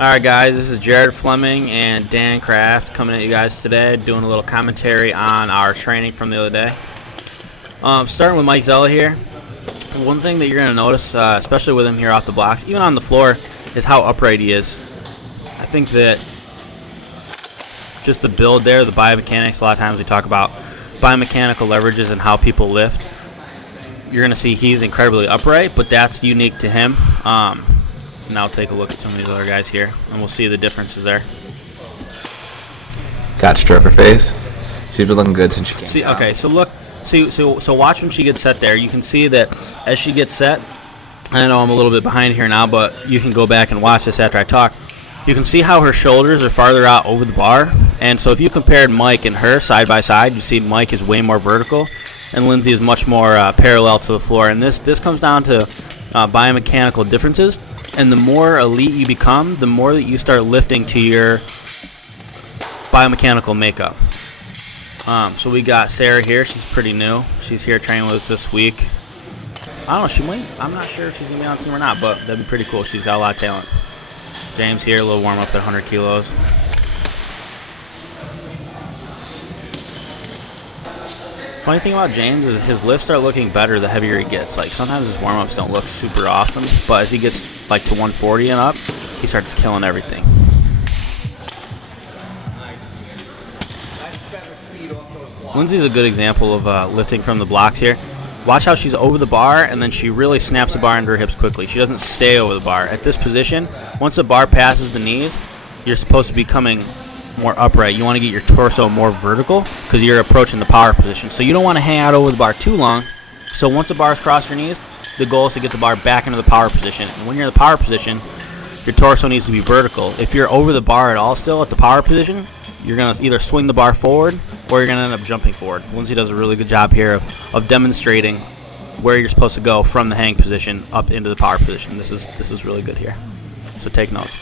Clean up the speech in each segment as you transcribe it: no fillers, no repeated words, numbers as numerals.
Alright guys, this is Jared Fleming and Dan Kraft coming at you guys today, doing a little commentary on our training from the other day. Starting with Mike Zella here. One thing that you're going to notice, especially with him here off the blocks, even on the floor, is how upright he is. I think that just the build there, the biomechanics, a lot of times we talk about biomechanical leverages and how people lift. You're going to see he's incredibly upright, but that's unique to him. Now take a look at some of these other guys here, and we'll see the differences there. Got to stroke her face. She's been looking good since she came down. Okay, so look, so watch when she gets set there. You can see that as she gets set, I know I'm a little bit behind here now, but you can go back and watch this after I talk. You can see how her shoulders are farther out over the bar, and so if you compared Mike and her side by side, you see Mike is way more vertical, and Lindsay is much more parallel to the floor. And this comes down to biomechanical differences. And the more elite you become, the more that you start lifting to your biomechanical makeup. So we got Sarah here. She's pretty new. She's here training with us this week. I don't know. She might. I'm not sure if she's going to be on the team or not, but that'd be pretty cool. She's got a lot of talent. James here, a little warm up at 100 kilos. Funny thing about James is his lifts start looking better the heavier he gets. Like sometimes his warm-ups don't look super awesome, but as he gets like to 140 and up, he starts killing everything. Lindsay's a good example of lifting from the blocks here. Watch how she's over the bar, and then she really snaps the bar into her hips quickly. She doesn't stay over the bar. At this position, once the bar passes the knees, you're supposed to be coming more upright. You want to get your torso more vertical because you're approaching the power position. So you don't want to hang out over the bar too long. So once the bar's crossed your knees, the goal is to get the bar back into the power position. And when you're in the power position, your torso needs to be vertical. If you're over the bar at all still at the power position, you're going to either swing the bar forward or you're going to end up jumping forward. Lindsay does a really good job here of demonstrating where you're supposed to go from the hang position up into the power position. This is really good here. So take notes.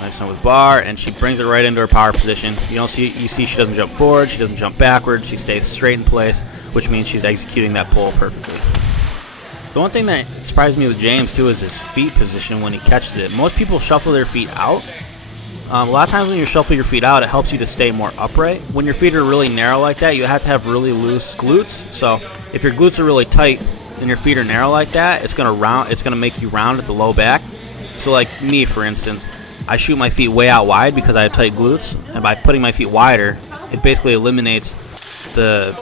Nice one with bar, and she brings it right into her power position. You see she doesn't jump forward, she doesn't jump backwards, she stays straight in place, which means she's executing that pull perfectly. The one thing that surprised me with James too is his feet position when he catches it. Most people shuffle their feet out. A lot of times when you shuffle your feet out, it helps you to stay more upright. When your feet are really narrow like that, you have to have really loose glutes. So if your glutes are really tight and your feet are narrow like that, it's gonna make you round at the low back. So like me, for instance, I shoot my feet way out wide because I have tight glutes, and by putting my feet wider, it basically eliminates the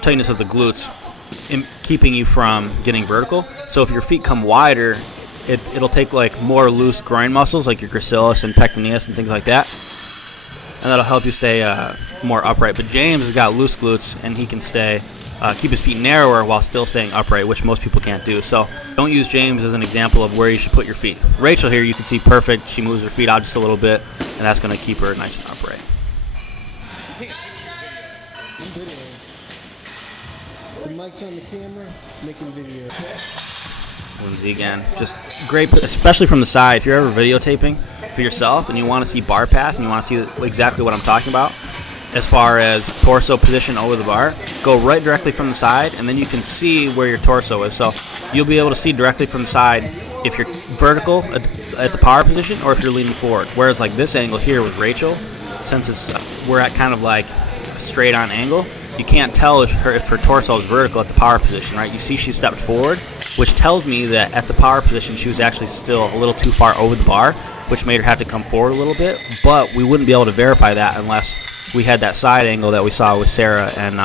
tightness of the glutes, in keeping you from getting vertical. So if your feet come wider, it'll take like more loose groin muscles like your gracilis and pectineus and things like that, and that'll help you stay more upright. But James has got loose glutes, and he can keep his feet narrower while still staying upright, which most people can't do. So don't use James as an example of where you should put your feet. Rachel here, you can see perfect. She moves her feet out just a little bit, and that's going to keep her nice and upright. The mic's on the camera, making video. Lindsay again, just great, especially from the side. If you're ever videotaping for yourself and you want to see bar path and you want to see exactly what I'm talking about, as far as torso position over the bar, go right directly from the side, and then you can see where your torso is. So you'll be able to see directly from the side if you're vertical at the power position or if you're leaning forward. Whereas like this angle here with Rachel, since we're at kind of like a straight on angle, you can't tell if her torso is vertical at the power position, right? You see she stepped forward, which tells me that at the power position she was actually still a little too far over the bar, which made her have to come forward a little bit. But we wouldn't be able to verify that unless we had that side angle that we saw with Sarah and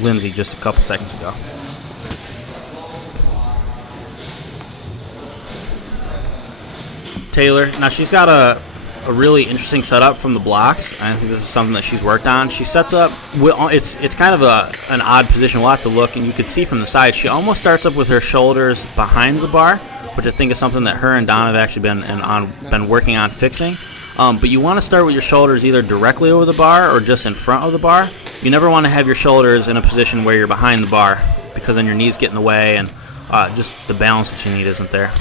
Lindsay just a couple seconds ago. Taylor, now she's got a really interesting setup from the blocks. I think this is something that she's worked on. She sets up, it's kind of an odd position. We'll have to look, and you can see from the side, she almost starts up with her shoulders behind the bar, which I think is something that her and Don have actually been working on fixing. But you want to start with your shoulders either directly over the bar or just in front of the bar. You never want to have your shoulders in a position where you're behind the bar, because then your knees get in the way and just the balance that you need isn't there.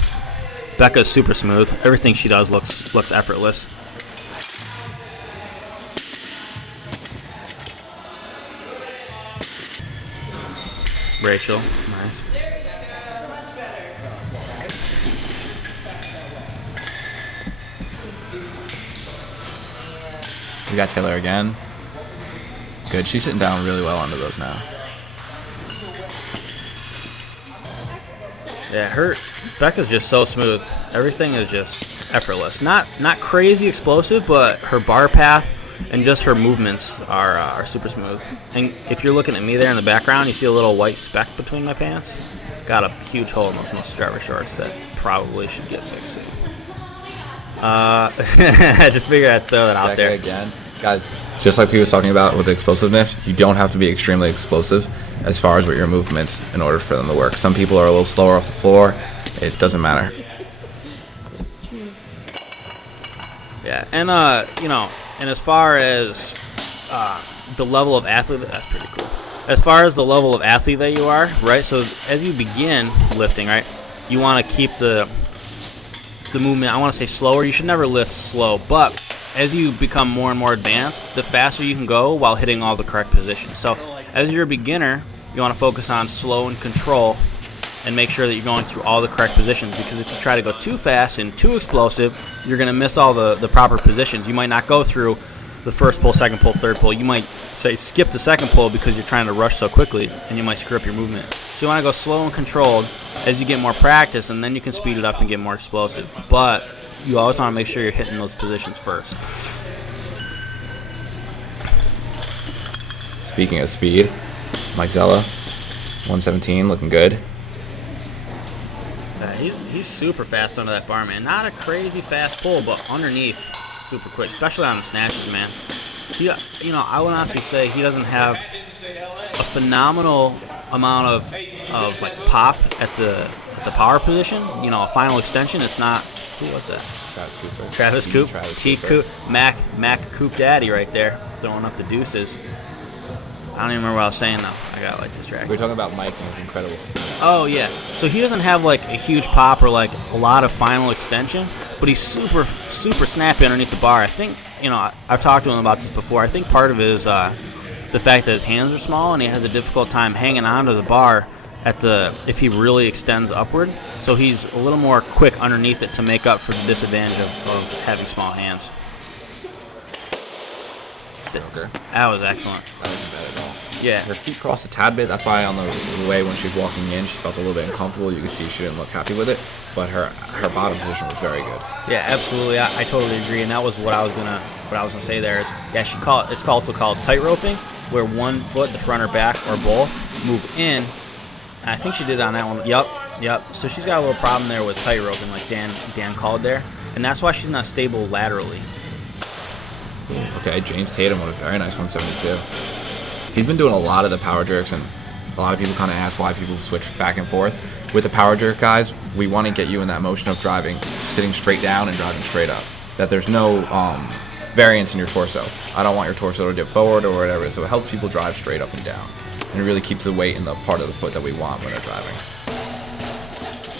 Becca's super smooth. Everything she does looks effortless. Rachel, nice. We got Taylor again. Good. She's sitting down really well under those now. Yeah, Becca's just so smooth. Everything is just effortless. Not crazy explosive, but her bar path and just her movements are super smooth. And if you're looking at me there in the background, you see a little white speck between my pants. Got a huge hole in those muscle driver shorts that probably should get fixed soon. I just figured I'd throw that out there. Again. Guys, just like we was talking about with the explosiveness, you don't have to be extremely explosive as far as with your movements in order for them to work. Some people are a little slower off the floor. It doesn't matter. Yeah, and and as far as the level of athlete, that's pretty cool. As far as the level of athlete that you are, right? So as you begin lifting, right, you want to keep the movement, I want to say slower. You should never lift slow, but as you become more and more advanced, the faster you can go while hitting all the correct positions. So as you're a beginner, you want to focus on slow and control and make sure that you're going through all the correct positions, because if you try to go too fast and too explosive, you're going to miss all the proper positions. You might not go through the first pull, second pull, third pull. You might say skip the second pull because you're trying to rush so quickly, and you might screw up your movement. So you want to go slow and controlled as you get more practice, and then you can speed it up and get more explosive. But you always want to make sure you're hitting those positions first. Speaking of speed, Mike Zella, 117, looking good. He's super fast under that bar, man. Not a crazy fast pull, but underneath, super quick, especially on the snatches, man. I would honestly say he doesn't have a phenomenal amount of like pop at the power position. A final extension. It's not. Who was that? Travis Coop. T. Coop. Mac Coop Daddy right there, throwing up the deuces. I don't even remember what I was saying, though. I got, distracted. We were talking about Mike and his incredible speed. Oh, yeah. So he doesn't have, a huge pop or, a lot of final extension, but he's super, super snappy underneath the bar. I think, I've talked to him about this before. I think part of it is the fact that his hands are small and he has a difficult time hanging onto the bar if he really extends upward. So he's a little more quick underneath it to make up for the disadvantage of having small hands. Okay. That was excellent. That wasn't bad at all. Yeah. Her feet crossed a tad bit. That's why on the way when she was walking in, she felt a little bit uncomfortable. You could see she didn't look happy with it, but her bottom position was very good. Yeah, absolutely. I totally agree, and that was what I was gonna say there is, yeah, it's also called tight roping, where one foot, the front or back or both, move in. And I think she did on that one. Yep. So she's got a little problem there with tight roping, like Dan called there, and that's why she's not stable laterally. Okay, James Tatum with a very nice 172. He's been doing a lot of the power jerks, and a lot of people kind of ask why people switch back and forth. With the power jerk, guys, we want to get you in that motion of driving, sitting straight down and driving straight up. That there's no variance in your torso. I don't want your torso to dip forward or whatever, so it helps people drive straight up and down. And it really keeps the weight in the part of the foot that we want when they're driving.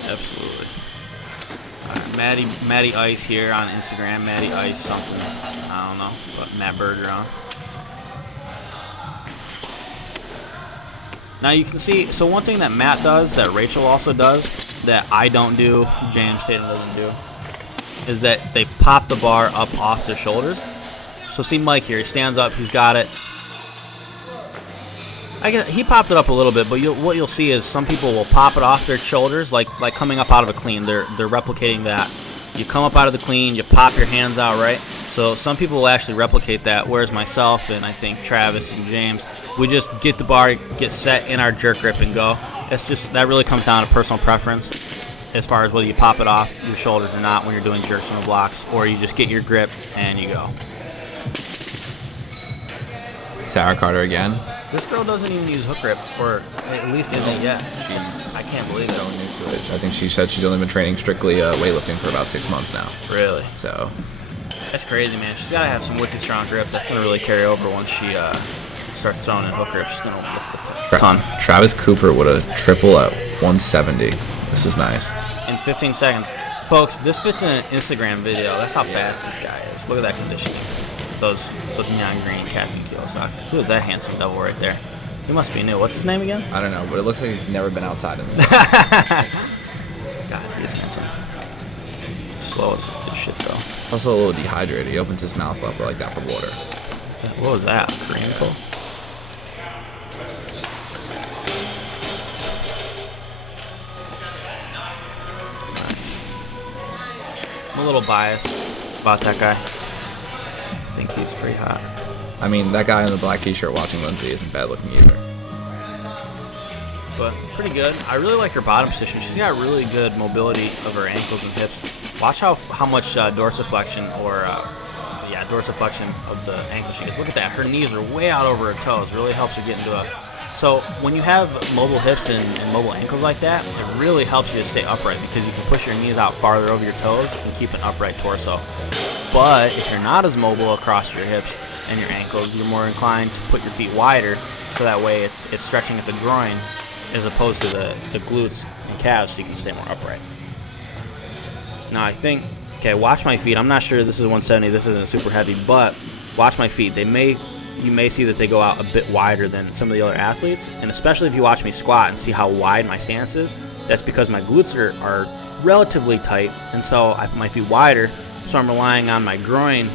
Absolutely. Maddie Ice here on Instagram. Maddie Ice something. I don't know. But Matt Berger on. Now you can see, so one thing that Matt does, that Rachel also does, that I don't do, James Tatum doesn't do, is that they pop the bar up off their shoulders. So see Mike here, he stands up, he's got it. I guess he popped it up a little bit, but what you'll see is some people will pop it off their shoulders, like coming up out of a clean. They're replicating that. You come up out of the clean, you pop your hands out, right? So some people will actually replicate that, whereas myself and I think Travis and James, we just get the bar, get set in our jerk grip and go. That really comes down to personal preference as far as whether you pop it off your shoulders or not when you're doing jerks from the blocks, or you just get your grip and you go. Sarah Carter again. This girl doesn't even use hook grip, or at least isn't yet. I can't believe it. New to it. I think she said she's only been training strictly weightlifting for about 6 months now. Really? So that's crazy, man. She's got to have some wicked strong grip. That's going to really carry over once she starts throwing in hook grip. She's going to lift a ton. Travis Cooper with a triple at 170. This was nice. In 15 seconds. Folks, this fits in an Instagram video. That's how fast this guy is. Look at that conditioning. Those neon green caffeine kilo socks. Who is that handsome devil right there? He must be new. What's his name again? I don't know, but it looks like he's never been outside in this. God, he is handsome. slow as shit, though. It's also a little dehydrated. He opens his mouth up like that for water. What was that? Korean pull? Nice. I'm a little biased about that guy. I think he's pretty hot. I mean, that guy in the black t-shirt watching Lindsay isn't bad looking either. But pretty good. I really like her bottom position. She's got really good mobility of her ankles and hips. Watch how much dorsiflexion or dorsiflexion of the ankle she gets. Look at that. Her knees are way out over her toes. Really helps her get into a... So when you have mobile hips and mobile ankles like that, it really helps you to stay upright because you can push your knees out farther over your toes and keep an upright torso. But if you're not as mobile across your hips and your ankles, you're more inclined to put your feet wider, so that way it's stretching at the groin as opposed to the glutes and calves, so you can stay more upright. Now I think, okay, watch my feet. I'm not sure this is 170. This isn't super heavy, but watch my feet. You may see that they go out a bit wider than some of the other athletes, and especially if you watch me squat and see how wide my stance is, that's because my glutes are relatively tight, and so I put my feet wider, so I'm relying on my groin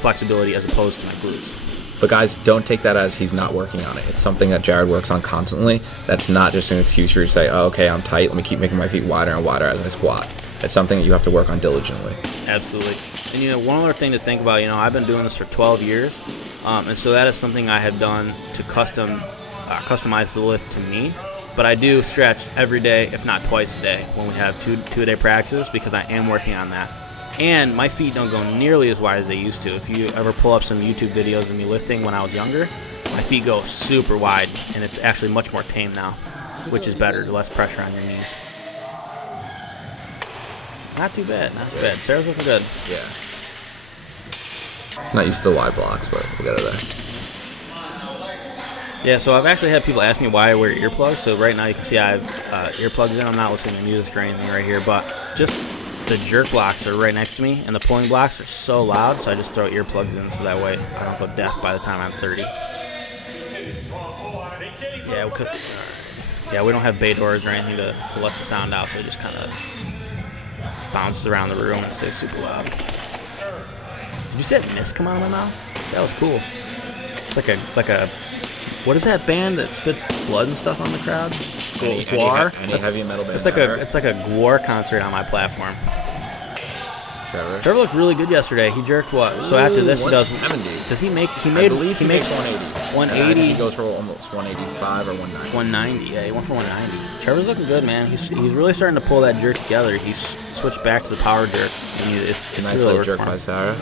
flexibility as opposed to my glutes. But guys, don't take that as he's not working on it. It's something that Jared works on constantly. That's not just an excuse for you to say, oh, okay, I'm tight, let me keep making my feet wider and wider as I squat. It's something that you have to work on diligently. Absolutely. And one other thing to think about, I've been doing this for 12 years, and so that is something I have done to customize the lift to me. But I do stretch every day, if not twice a day, when we have two-a-day practices, because I am working on that. And my feet don't go nearly as wide as they used to. If you ever pull up some YouTube videos of me lifting when I was younger, my feet go super wide, and it's actually much more tame now, which is better, less pressure on your knees. Not too bad, not too bad. Sarah's looking good. Yeah. Not used to wide blocks, but we'll get it there. Yeah, so I've actually had people ask me why I wear earplugs. So right now you can see I have earplugs in. I'm not listening to music or anything right here, but just the jerk blocks are right next to me, and the pulling blocks are so loud, so I just throw earplugs in so that way I don't go deaf by the time I'm 30. Yeah, we don't have bay doors or anything to let the sound out, so it just kind of bounces around the room and stays super loud. Did you see that mist come out of my mouth? That was cool. It's like a what is that band that spits blood and stuff on the crowd? Gwar? Any heavy metal band? It's like a Gwar concert on my platform. Trevor looked really good yesterday. He jerked what? So after this he does 170. Does he make I believe he makes 180. 180. He goes for almost 185 or 190. 190. Yeah, he went for 190. Trevor's looking good, man. He's really starting to pull that jerk together. He's switched back to the power jerk, and it's nice really little jerk by Sarah.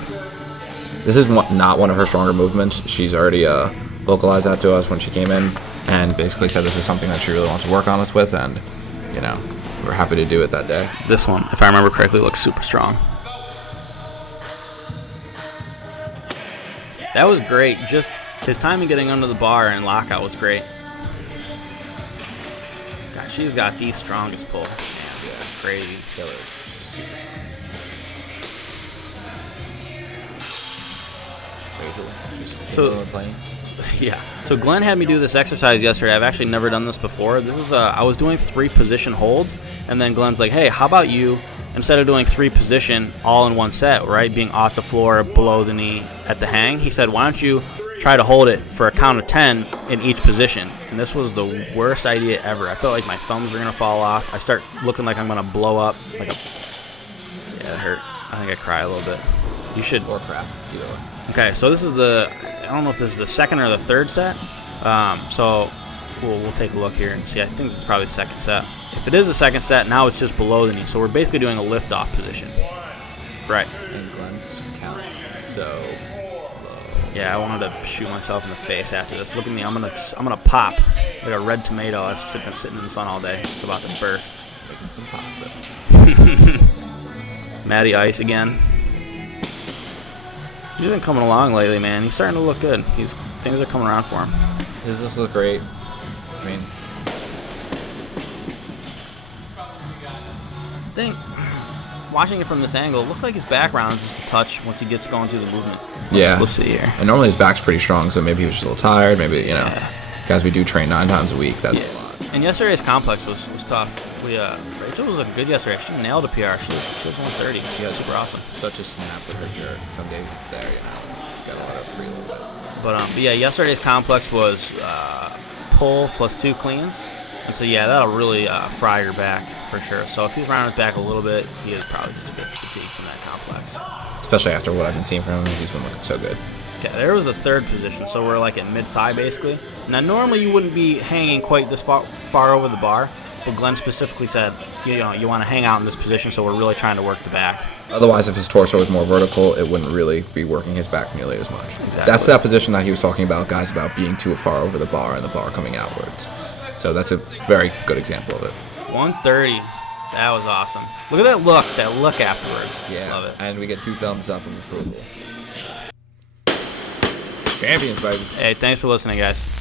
This is not one of her stronger movements. She's already vocalized that to us when she came in, and basically said this is something that she really wants to work on us with, and we're happy to do it that day. This one, if I remember correctly, looks super strong. That was great. Just his timing getting under the bar and lockout was great. God, she's got the strongest pull. Yeah, crazy. Killer. So, yeah. So Glenn had me do this exercise yesterday. I've actually never done this before. This is I was doing 3 position holds, and then Glenn's like, "Hey, how about you, instead of doing 3 position all in one set, right, being off the floor, below the knee, at the hang, he said, why don't you try to hold it for a count of 10 in each position?" And this was the worst idea ever. I felt like my thumbs were going to fall off. I start looking like I'm going to blow up. Yeah, it hurt. I think I cry a little bit. You should. Or crap. Either way. Okay, so this is I don't know if this is the second or the third set. So we'll take a look here and see. I think this is probably the second set. If it is the second set, now it's just below the knee. So we're basically doing a lift-off position. Right. And Glenn counts so slow. Yeah, I wanted to shoot myself in the face after this. Look at me. I'm gonna pop like a red tomato that's been sitting in the sun all day, just about to burst. Making some pasta. Matty Ice again. He's been coming along lately, man. He's starting to look good. Things are coming around for him. His looks look great. I mean, watching it from this angle, it looks like his background is just a touch once he gets going through the movement. Let's see here. And normally his back's pretty strong, so maybe he was just a little tired. Maybe, guys, we do train 9 times a week. That's a lot. And yesterday's complex was tough. Rachel was looking good yesterday. She nailed a PR. She was 130. She was super awesome. Such a snap with her jerk. Some days it's there, you know. Got a lot of free a little bit. But yeah, yesterday's complex was pull plus 2 cleans. And so, yeah, that'll really fry your back for sure. So if he's rounding his back a little bit, he is probably just a bit fatigued from that complex. Especially after what I've been seeing from him, he's been looking so good. Okay, there was a third position, so we're like at mid-thigh basically. Now, normally you wouldn't be hanging quite this far over the bar, but Glenn specifically said, you want to hang out in this position, so we're really trying to work the back. Otherwise, if his torso was more vertical, it wouldn't really be working his back nearly as much. Exactly. That's that position that he was talking about, guys, about being too far over the bar and the bar coming outwards. So that's a very good example of it. 130. That was awesome. Look at that look afterwards. Yeah. Love it. And we get 2 thumbs up and approval. Champions, baby. Hey, thanks for listening, guys.